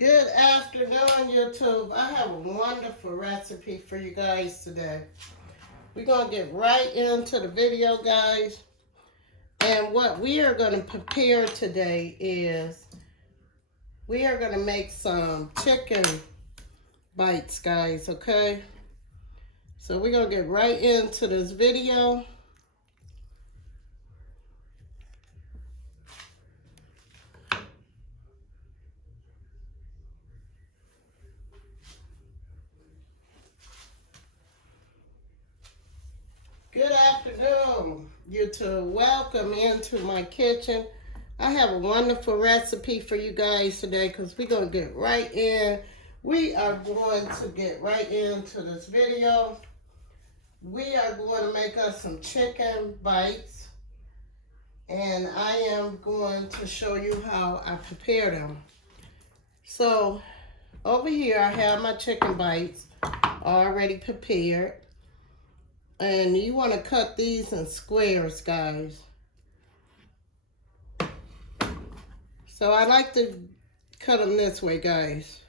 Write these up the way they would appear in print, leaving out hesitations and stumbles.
Good afternoon, YouTube. I have a wonderful recipe for you guys today. We're going to get right into the video, guys. And what we are going to prepare today is we are going to make some chicken bites, guys, okay? So we're going to get right into this video. Good afternoon, YouTube. Welcome into my kitchen. I have a wonderful recipe for you guys today because we're going to get right in. We are going to get right into this video. We are going to make us some chicken bites. And I am going to show you how I prepare them. So, over here I have my chicken bites already prepared. And you want to cut these in squares, guys. So I like to cut them this way, guys.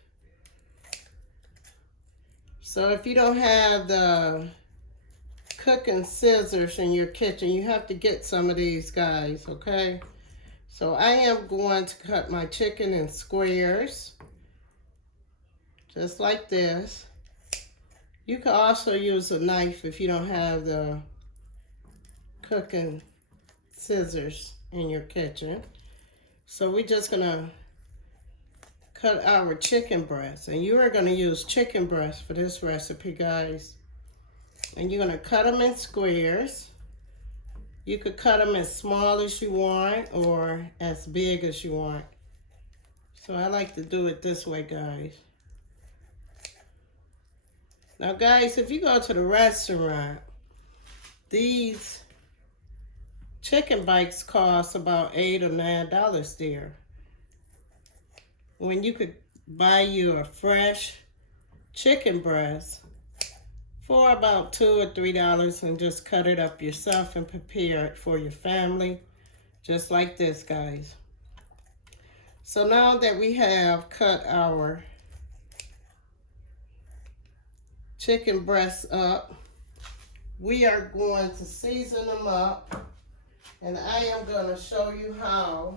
So if you don't have the cooking scissors in your kitchen, you have to get some of these, guys, okay? So I am going to cut my chicken in squares, just like this. You can also use a knife if you don't have the cooking scissors in your kitchen. So we're just gonna cut our chicken breasts, and you are gonna use chicken breasts for this recipe, guys. And you're gonna cut them in squares. You could cut them as small as you want or as big as you want. So I like to do it this way, guys. Now, guys, if you go to the restaurant, these chicken bites cost about $8 or $9 there. When you could buy you a fresh chicken breast for about $2 or $3 and just cut it up yourself and prepare it for your family, just like this, guys. So now that we have cut our chicken breasts up, we are going to season them up, and I am going to show you how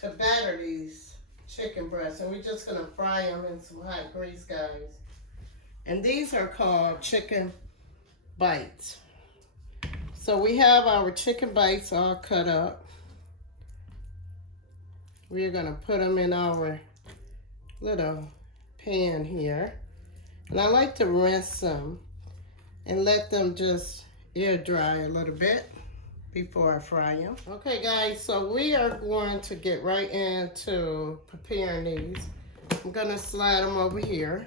to batter these chicken breasts, and we're just going to fry them in some hot grease, guys. And these are called chicken bites. So we have our chicken bites all cut up. We're going to put them in our little pan here. And I like to rinse them and let them just air dry a little bit before I fry them. Okay, guys, so we are going to get right into preparing these. I'm going to slide them over here.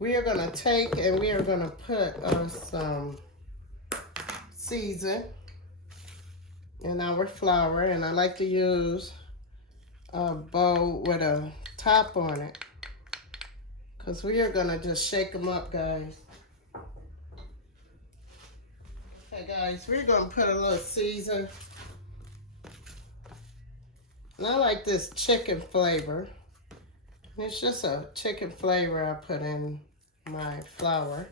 We are going to take and we are going to put some season in our flour. And I like to use a bowl with a top on it, because we are going to just shake them up, guys. Okay, guys, we're going to put a little season. And I like this chicken flavor. It's just a chicken flavor I put in my flour.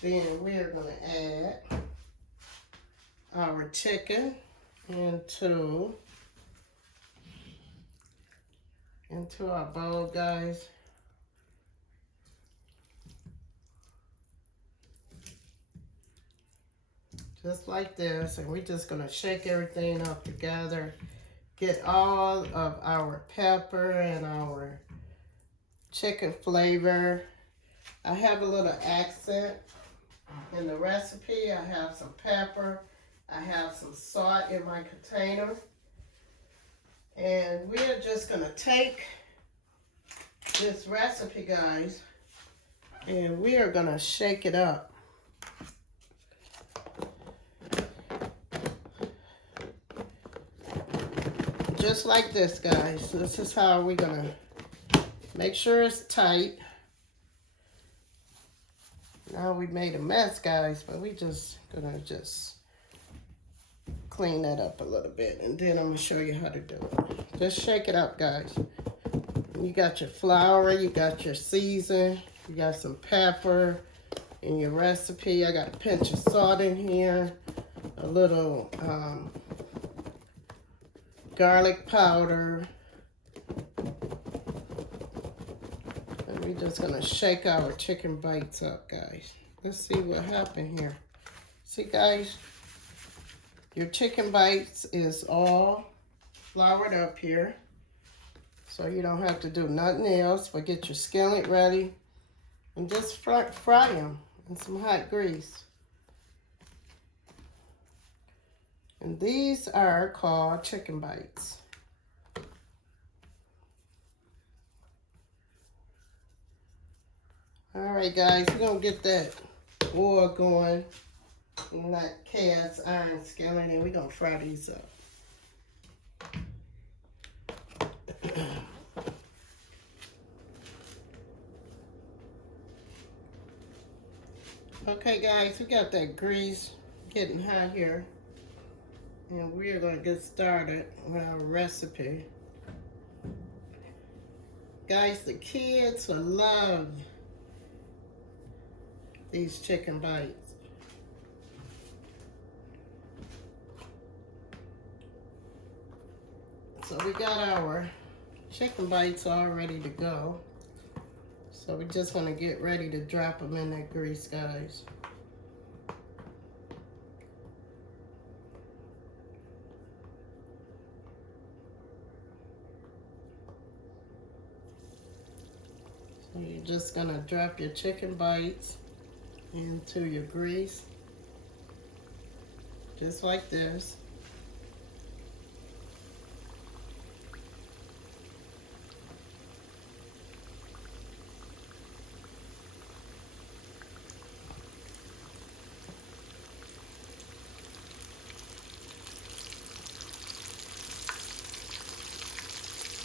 Then we are going to add our chicken into our bowl, guys. Just like this, and we're just gonna shake everything up together. Get all of our pepper and our chicken flavor. I have a little accent in the recipe. I have some pepper. I have some salt in my container. And we are just gonna take this recipe, guys, and we are gonna shake it up. Just like this, guys. This is how we're gonna make sure it's tight. Now we made a mess, guys, but we just gonna clean that up a little bit, and then I'm gonna show you how to do it. Just shake it up, guys. You got your flour, you got your season, you got some pepper in your recipe. I got a pinch of salt in here, a little garlic powder. And we're just gonna shake our chicken bites up, guys. Let's see what happened here. See, guys, your chicken bites is all floured up here. So you don't have to do nothing else but get your skillet ready and just fry them in some hot grease. And these are called chicken bites. All right, guys, we're gonna get that oil going in that cast iron skillet, and we're gonna fry these up. Okay, guys, we got that grease getting hot here, and we're gonna get started with our recipe. Guys, the kids will love these chicken bites. So we got our chicken bites all ready to go. So we're just gonna get ready to drop them in that grease, guys. So you're just gonna drop your chicken bites into your grease, just like this.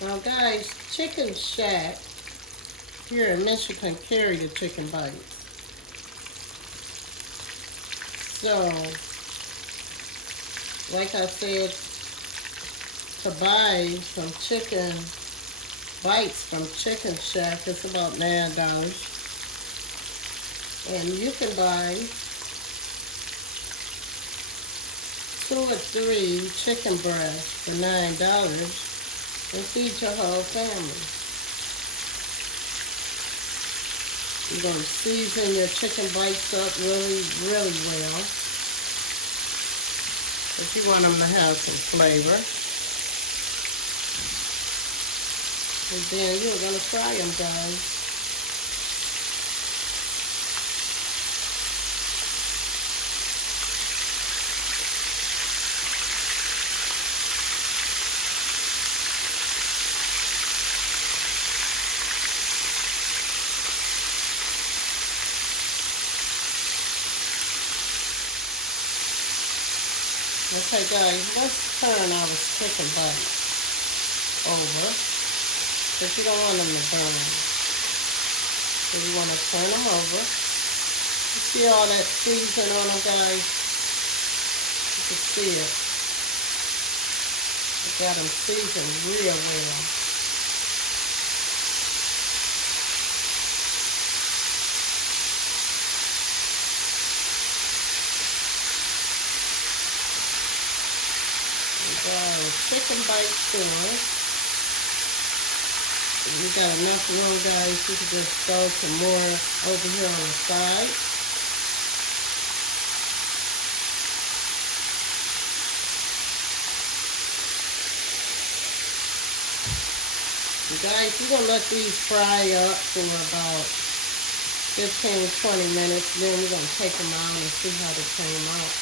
Now guys, Chicken Shack here in Michigan carry the chicken bites. So, like I said, to buy some chicken bites from Chicken Shack, it's about $9. And you can buy 2 or 3 chicken breasts for $9 and feed your whole family. You're going to season your chicken bites up really, really well, if you want them to have some flavor. And then you're going to fry them, guys. Okay, guys, let's turn our chicken bites over, because you don't want them to burn. So you want to turn them over. You see all that seasoning on them, guys? You can see it. I got them seasoned real well. Chicken bites going. You got enough room, guys. You can just throw some more over here on the side. You guys, we're going to let these fry up for about 15-20 minutes. Then we're going to take them out and see how they came out.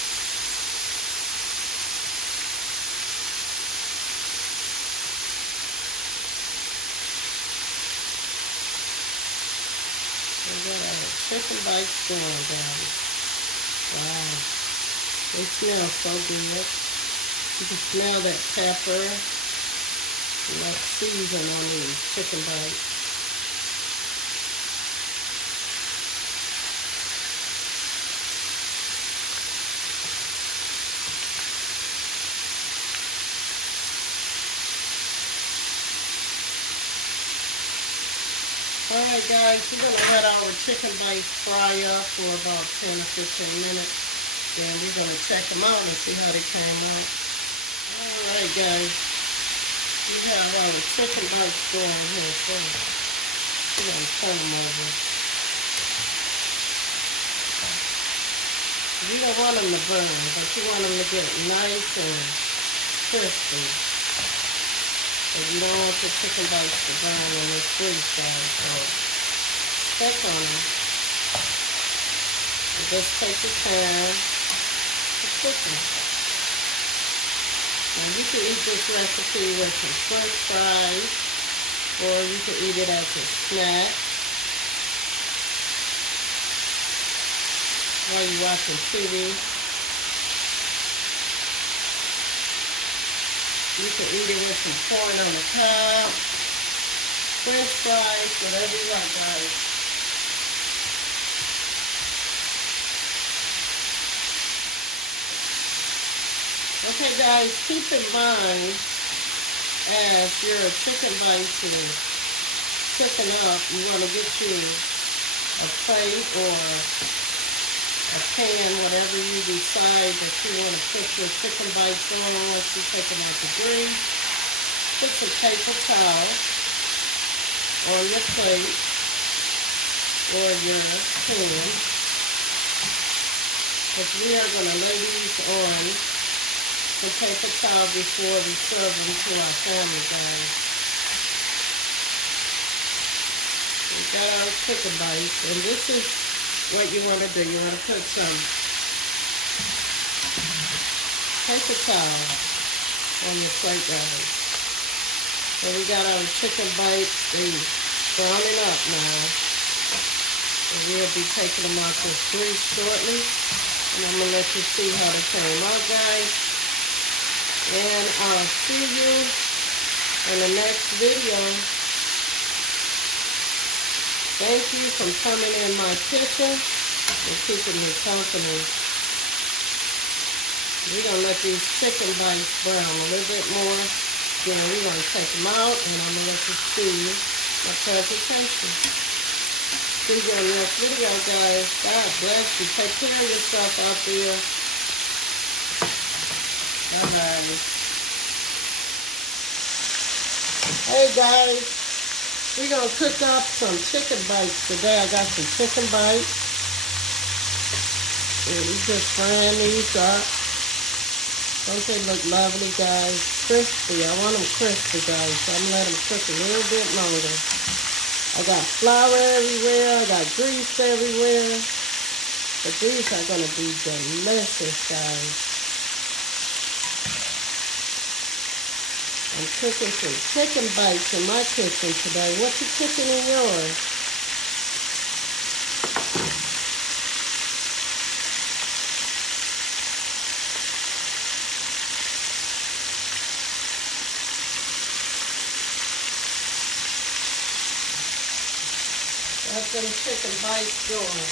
Chicken bites going, guys. Wow. They smell so good. You can smell that pepper and that season on these chicken bites. Alright guys, we're going to let our chicken bites fry up for about 10 or 15 minutes. Then we're going to check them out and see how they came out. Alright guys, we have our chicken bites going here first. We're going to turn them over. You don't want them to burn, but you want them to get nice and crispy. But you don't want your chicken bites to burn in this grease, guys. So check on them. And just take your time to cook them. Now you can eat this recipe with some French fries, or you can eat it as a snack while you're watching TV. You can eat it with some corn on the top, French fries, whatever you like, guys. Okay, guys, keep in mind, as your chicken bites is cooking up, you want to get you a plate or a pan, whatever you decide that you want to put your chicken bites on once you take them out the grease. Put some paper towel on your plate or your pan, because we are going to lay these on the paper towel before we serve them to our family, guys. We got our chicken bites, and this is what you want to do. You want to put some paper towel on your plate, guys. So we got our chicken bites. They browning up now. And we'll be taking them out this grease shortly. And I'm going to let you see how they came out, guys. And I'll see you in the next video. Thank you for coming in my kitchen and keeping me company. We're going to let these chicken bites brown a little bit more. Then we're going to take them out and I'm going to let you see my presentation. See you in the next video, guys. God bless you. Take care of yourself out there. Bye-bye. Hey, guys. We're going to cook up some chicken bites today. I got some chicken bites. And we just frying these up. Don't they look lovely, guys? Crispy. I want them crispy, guys. So I'm going to let them cook a little bit longer. I got flour everywhere. I got grease everywhere. But these are going to be delicious, guys. I'm cooking some chicken bites in my kitchen today. What you cooking in yours? Got them chicken bites going.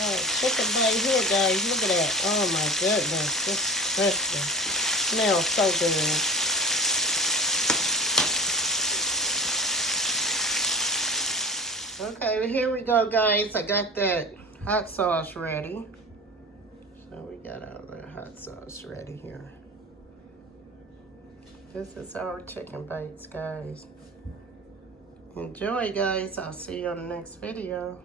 Oh, chicken bite here, guys. Look at that. Oh, my goodness. This is crispy. Smells so good. Okay, well, here we go, guys. I got that hot sauce ready. So we got all the hot sauce ready here. This is our chicken bites, guys. Enjoy, guys. I'll see you on the next video.